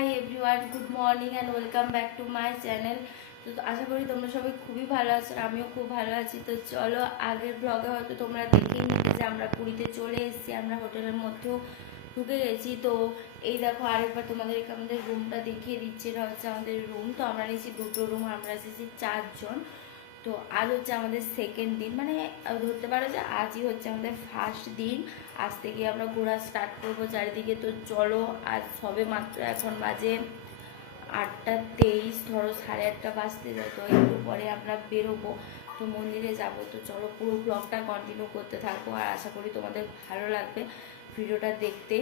Hi everyone, good morning and welcome back to my channel. তো আশা করি তোমরা সবাই খুবই ভালো আছো, আমিও খুব ভালো আছি। তো চলো, আগের ব্লগে হয়তো তোমরা দেখেই নিতে যে আমরা পুরীতে চলে এসেছি, আমরা হোটেলের মধ্যেও ঢুকে গেছি। তো এই দেখো আরেকবার তোমাদেরকে আমাদের রুমটা দেখিয়ে দিচ্ছি। এটা হচ্ছে আমাদের রুম। তো আমরা নিয়েছি দুটো রুম, আমরা এসেছি 4 জন। তো আজ হচ্ছে আমাদের সেকেন্ড দিন, মানে ধরতে পারো যে আজই হচ্ছে আমাদের ফার্স্ট দিন। আজ থেকে আমরা ঘোরা স্টার্ট করবো চারিদিকে। তো চলো, আজ সবে মাত্র এখন বাজে 8:23, ধরো 8:30 বাজতে যায়। তো একটু পরে আমরা বেরোবো, তো মন্দিরে যাব। তো চলো, পুরো ব্লগটা কন্টিনিউ করতে থাকবো, আর আশা করি তোমাদের ভালো লাগবে ভিডিওটা দেখতে।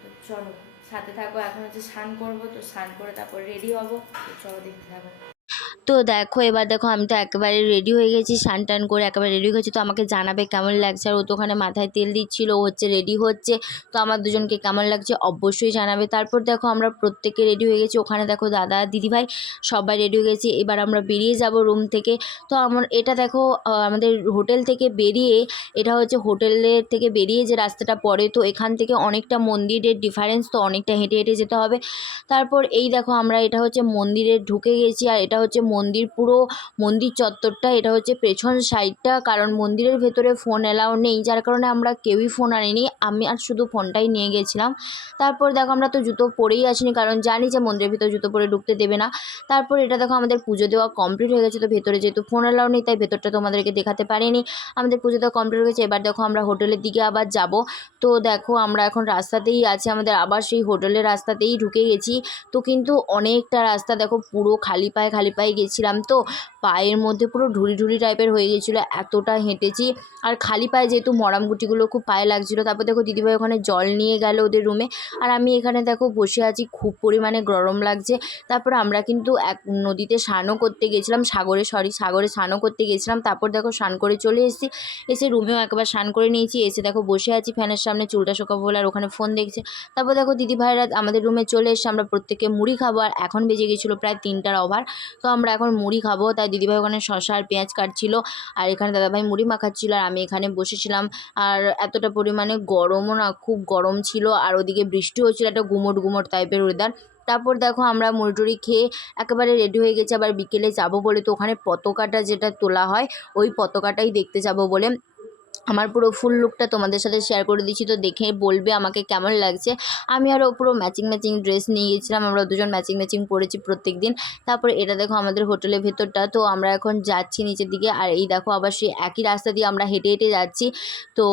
তো চলো সাথে থাকো। এখন হচ্ছে স্নান করবো, তো স্নান করে তারপর রেডি হবো। তো চলো দেখতে থাকো। তো দেখো, এবার দেখো আমি তো একেবারে রেডি হয়ে গেছি, স্নান টান করে একেবারে রেডি হয়ে গেছি। তো আমাকে জানাবে কেমন লাগছে। আর ও তো ওখানে মাথায় তেল দিচ্ছিল, ও হচ্ছে রেডি হচ্ছে। তো আমার দুজনকে কেমন লাগছে অবশ্যই জানাবে। তারপর দেখো আমরা প্রত্যেকে রেডি হয়ে গেছি। ওখানে দেখো দাদা দিদিভাই সবাই রেডি হয়ে গেছি। এবার আমরা বেরিয়ে যাব রুম থেকে। তো এটা দেখো আমাদের হোটেল থেকে বেরিয়ে, এটা হচ্ছে হোটেলের থেকে বেরিয়ে যে রাস্তাটা পড়ে, তো এখান থেকে অনেকটা মন্দিরের ডিফারেন্স, তো অনেকটা হেঁটে হেঁটে যেতে হবে। তারপর এই দেখো আমরা, এটা হচ্ছে মন্দিরে ঢুকে গেছি। আর এটা হচ্ছে মন্দির, পুরো মন্দির চত্বরটা, এটা হচ্ছে পেছন সাইডটা। কারণ মন্দিরের ভেতরে ফোন এলাও নেই, যার কারণে আমরা কেউই ফোন আনিনি, আমি আর শুধু ফোনটাই নিয়ে গেছিলাম। তারপর দেখো আমরা তো জুতো পরেই আসিনি, কারণ জানি যে মন্দিরের ভিতরে জুতো পরে ঢুকতে দেবে না। তারপর এটা দেখো আমাদের পুজো দেওয়া কমপ্লিট হয়ে গেছে। তো ভেতরে যেহেতু ফোন এলাও নেই, তাই ভেতরটা তোমাদেরকে দেখাতে পারিনি। আমাদের পুজো দেওয়া কমপ্লিট হয়ে গেছে। এবার দেখো আমরা হোটেলের দিকে আবার যাব। তো দেখো আমরা এখন রাস্তাতেই আছি, আমাদের আবার সেই হোটেলের রাস্তাতেই ঢুকে গেছি। তো কিন্তু অনেকটা রাস্তা দেখো, পুরো খালি পায়ে গেছিলাম। তো পায়ের মধ্যে পুরো ঢুড়ি ঢুড়ি টাইপের হয়ে গেছিলো, এতটা হেঁটেছি। আর খালি পায়ে যেহেতু মরামগুটিগুলো খুব পায়ে লাগছিলো। তারপর দেখো দিদিভাই ওখানে জল নিয়ে গেল ওদের রুমে, আর আমি এখানে দেখো বসে আছি, খুব পরিমাণে গরম লাগছে। তারপর আমরা কিন্তু এক নদীতে স্নানও করতে গেছিলাম, সাগরে স্নানও করতে গেছিলাম। তারপর দেখো স্নান করে চলে এসেছি, এসে রুমেও একবার স্নান করে নিয়েছি। এসে দেখো বসে আছি ফ্যানের সামনে, চুলটা শুকাবো বলে, আর ওখানে ফোন দেখছে। তারপর দেখো দিদিভাইরা আমাদের রুমে চলে এসে আমরা প্রত্যেকে মুড়ি খাবো। আর এখন বেজে গেছিলো প্রায় 3টার ওভার। তো আমরা এখন মুড়ি খাবো, তাই দিদিভাই ওখানে শসা আর পেঁয়াজ কাটছিল, আর এখানে দাদাভাই মুড়ি মাখাচ্ছিল, আর আমি এখানে বসেছিলাম। আর এতটা পরিমাণে গরমও না, খুব গরম ছিল। আর ওদিকে বৃষ্টি হচ্ছিল, একটা গুমোট গুমোট টাইপের ওয়েদার। তারপর দেখো আমরা মুড়ি টুড়ি খেয়ে একেবারে রেডি হয়ে গেছি, আবার বিকেলে যাবো বলে। তো ওখানে পতাকাটা যেটা তোলা হয়, ওই পতাকাটাই দেখতে যাবো বলে আমার পুরো ফুল লুকটা তোমাদের সাথে শেয়ার করে দিচ্ছি। তো দেখে বলবে আমাকে কেমন লাগছে। আমি আরও পুরো ম্যাচিং ড্রেস নিয়ে গেছিলাম, আমরা দুজন ম্যাচিং পরেছি প্রত্যেক দিন। তারপরে এটা দেখো আমাদের হোটেলের ভেতরটা। তো আমরা এখন যাচ্ছি নিচের দিকে, আর এই দেখো আবার সেই একই রাস্তা দিয়ে আমরা হেঁটে হেঁটে যাচ্ছি। তো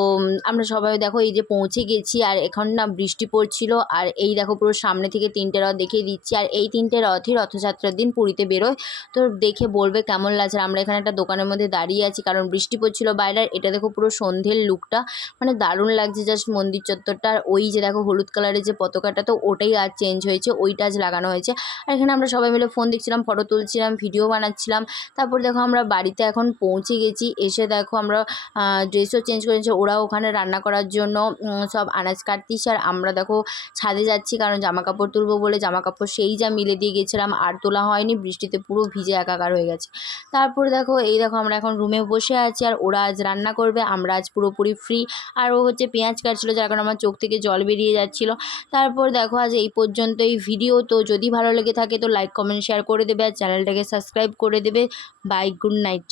আমরা সবাই দেখো এই যে পৌঁছে গেছি, আর এখন না বৃষ্টি পড়ছিল। আর এই দেখো পুরো সামনে থেকে 3টে রথ দেখিয়ে দিচ্ছি, আর এই 3টে রথই রথযাত্রার দিন পুরীতে বেরোয়। তো দেখে বলবে কেমন লাগছে। আমরা এখানে একটা দোকানের মধ্যে দাঁড়িয়ে আছি, কারণ বৃষ্টি পড়ছিল বাইরে। এটা দেখো পুরো সন্ধ্যের লুকটা, মানে দারুণ লাগছে জাস্ট মন্দির চত্বরটা। আর ওই যে দেখো হলুদ কালারের যে পতাকাটা, তো ওটাই আজ চেঞ্জ হয়েছে, ওইটা আজ লাগানো হয়েছে। আর এখানে আমরা সবাই মিলে ফোন দেখছিলাম, ফটো তুলছিলাম, ভিডিও বানাচ্ছিলাম। তারপর দেখো আমরা বাড়িতে এখন পৌঁছে গেছি। এসে দেখো আমরা ড্রেসও চেঞ্জ করেছি, ওরা ওখানে রান্না করার জন্য সব আনাজ কাটতিস। আর আমরা দেখো ছাদে যাচ্ছি, কারণ জামা কাপড় তুলবো বলে। জামা কাপড় সেই যা মিলে দিয়ে গেছিলাম, আর তোলা হয়নি, বৃষ্টিতে পুরো ভিজে একাকার হয়ে গেছে। তারপর দেখো এই দেখো আমরা এখন রুমে বসে আছি, আর ওরা আজ রান্না করবে, আমরা আজ পুরোপুরি ফ্রি। আর ও হচ্ছে পেঁয়াজ কাটছিল, যার কারণে আমার চোখ থেকে জল বেরিয়ে যাচ্ছিলো। তারপর দেখো আজ এই পর্যন্তই ভিডিও। তো যদি ভালো লেগে থাকে তো লাইক কমেন্ট শেয়ার করে দেবে, আর চ্যানেলটাকে সাবস্ক্রাইব করে দেবে। Bye, good night.